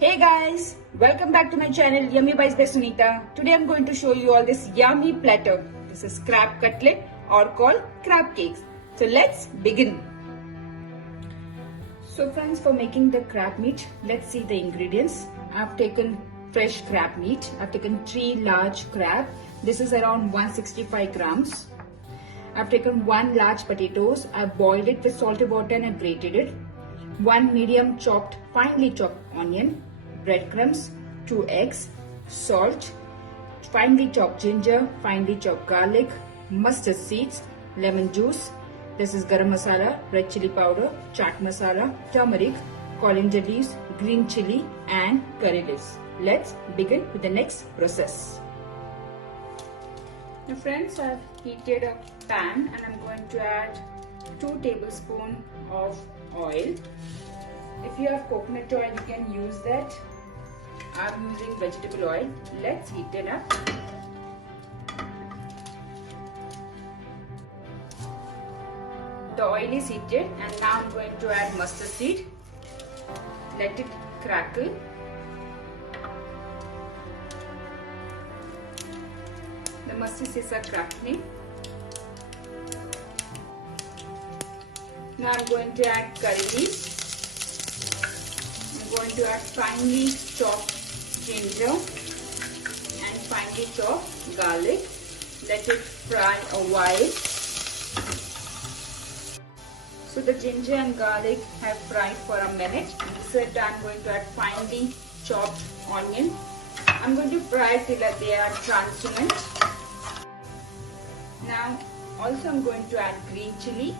Hey guys, welcome back to my channel Yummy Bites by Sunita. Today I'm going to show you all this yummy platter. This is crab cutlet or called crab cakes. So let's begin. So friends, for making the crab meat, let's see the ingredients. I've taken fresh crab meat. I've taken 3 large crab. This is around 165 grams. I've taken 1 large potatoes. I've boiled it with salted water and I've grated it. 1 medium finely chopped onion, breadcrumbs, 2 eggs, salt, finely chopped ginger, finely chopped garlic, mustard seeds, lemon juice. This is garam masala, red chili powder, chaat masala, turmeric, coriander leaves, green chili and curry leaves. Let's begin with the next process. Now friends, I've heated a pan and I'm going to add 2 tablespoons of oil. If you have coconut oil, you can use that. I'm using vegetable oil. Let's heat it up. The oil is heated and now I'm going to add mustard seed. Let it crackle. The mustard seeds are crackling. Now I'm going to add curry leaves. I'm going to add finely chopped ginger and finely chopped garlic. Let it fry a while. So the ginger and garlic have fried for a minute. Instead, I'm going to add finely chopped onion. I'm going to fry till they are translucent. Now also I'm going to add green chili.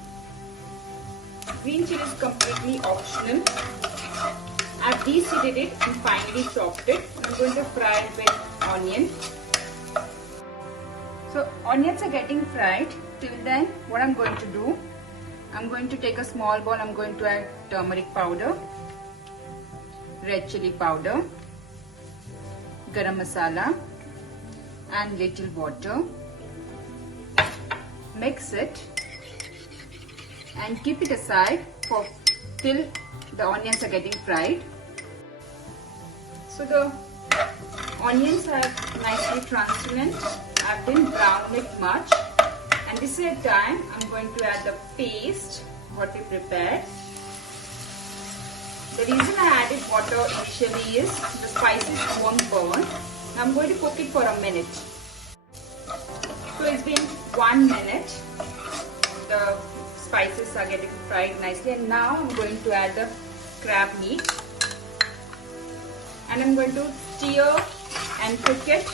Green chili is completely optional. I've de-seeded it and finely chopped it. I'm going to fry it with onion. So onions are getting fried. Till then, what I'm going to do, I'm going to take a small bowl. I'm going to add turmeric powder, red chili powder, garam masala and little water. Mix it and keep it aside till the onions are getting fried. So the onions are nicely translucent. I didn't brown it much. And this is the time I'm going to add the paste what we prepared. The reason I added water initially is the spices won't burn. Now I'm going to cook it for a minute. So it's been 1 minute. The spices are getting fried nicely and now I'm going to add the crab meat and I'm going to stir and cook it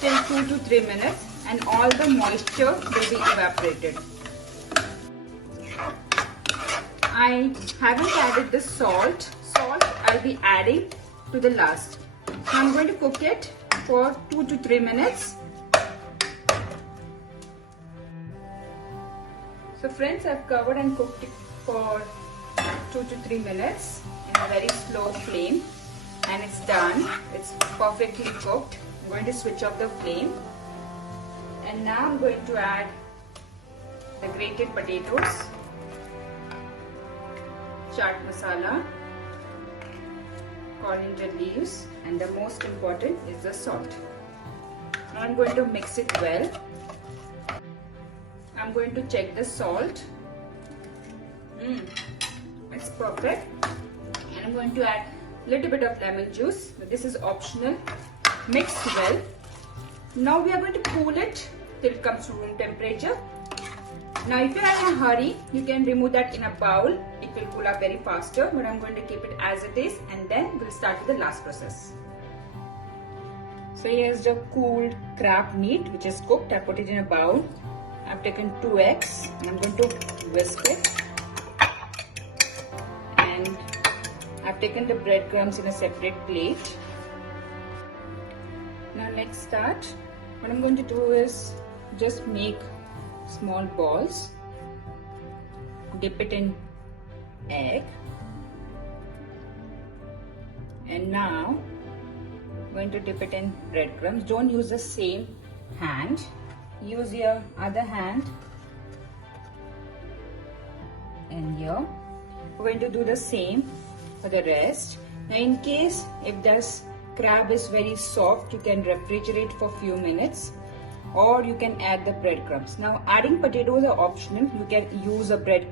till 2 to 3 minutes and all the moisture will be evaporated. I haven't added the salt. Salt I'll be adding to the last. Now I'm going to cook it for 2 to 3 minutes. So friends, I've covered and cooked it for 2 to 3 minutes in a very slow flame and it's done. It's perfectly cooked. I'm going to switch off the flame and now I'm going to add the grated potatoes, chaat masala, coriander leaves and the most important is the salt. Now I'm going to mix it well. I'm going to check the salt. It's perfect. And I'm going to add a little bit of lemon juice. This is optional. Mix well. Now we are going to cool it till it comes to room temperature. Now if you are in a hurry, you can remove that in a bowl. It will cool up very faster. But I'm going to keep it as it is and then we'll start with the last process. So here's the cooled crab meat which is cooked. I put it in a bowl. I've taken 2 eggs and I'm going to whisk it. And I've taken the breadcrumbs in a separate plate. Now let's start. What I'm going to do is just make small balls. Dip it in egg. And now I'm going to dip it in breadcrumbs. Don't use the same hand. Use your other hand and here. We're going to do the same for the rest. Now in case if this crab is very soft, you can refrigerate for few minutes, or you can add the breadcrumbs. Now adding potatoes are optional. You can use a bread.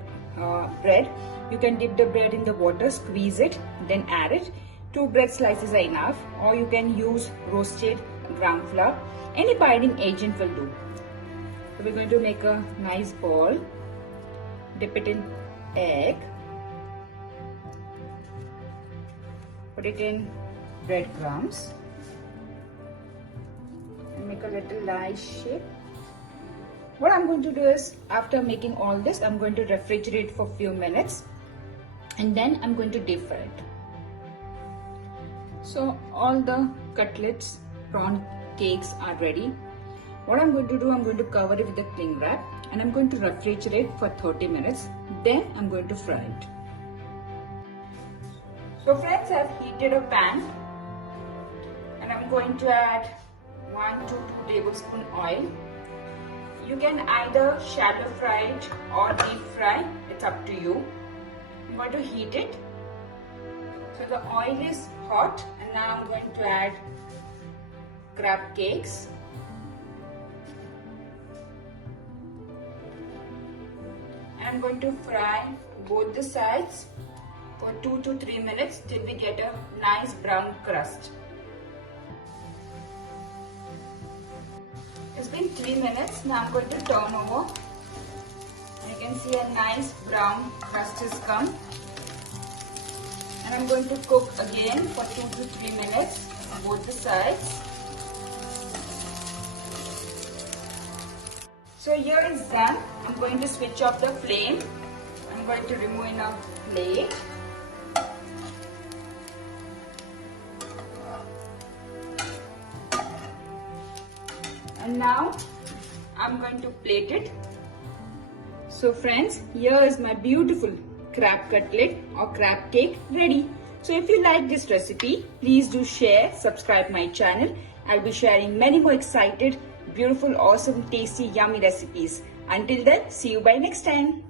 You can dip the bread in the water, squeeze it, then add it. 2 bread slices are enough, or you can use roasted gram flour. Any binding agent will do. So we're going to make a nice ball, dip it in egg, put it in breadcrumbs, and make a little nice shape. What I'm going to do is, after making all this, I'm going to refrigerate for a few minutes, and then I'm going to deep fry it. So all the cutlets, prawn cakes are ready. What I'm going to do, I'm going to cover it with a cling wrap, and I'm going to refrigerate for 30 minutes. Then I'm going to fry it. So friends, I've heated a pan, and I'm going to add 1 to 2 tablespoons oil. You can either shallow fry it or deep fry, it's up to you. I'm going to heat it. So the oil is hot, and now I'm going to add crab cakes. I'm going to fry both the sides for 2 to 3 minutes till we get a nice brown crust. It's been 3 minutes. Now I'm going to turn over. You can see a nice brown crust has come. And I'm going to cook again for 2 to 3 minutes on both the sides. So here is done. I'm going to switch off the flame. I'm going to remove in a plate. And now I'm going to plate it. So friends, here is my beautiful crab cutlet or crab cake ready. So if you like this recipe, please do share, subscribe my channel. I'll be sharing many more excited, beautiful, awesome, tasty, yummy recipes. Until then, see you by next time.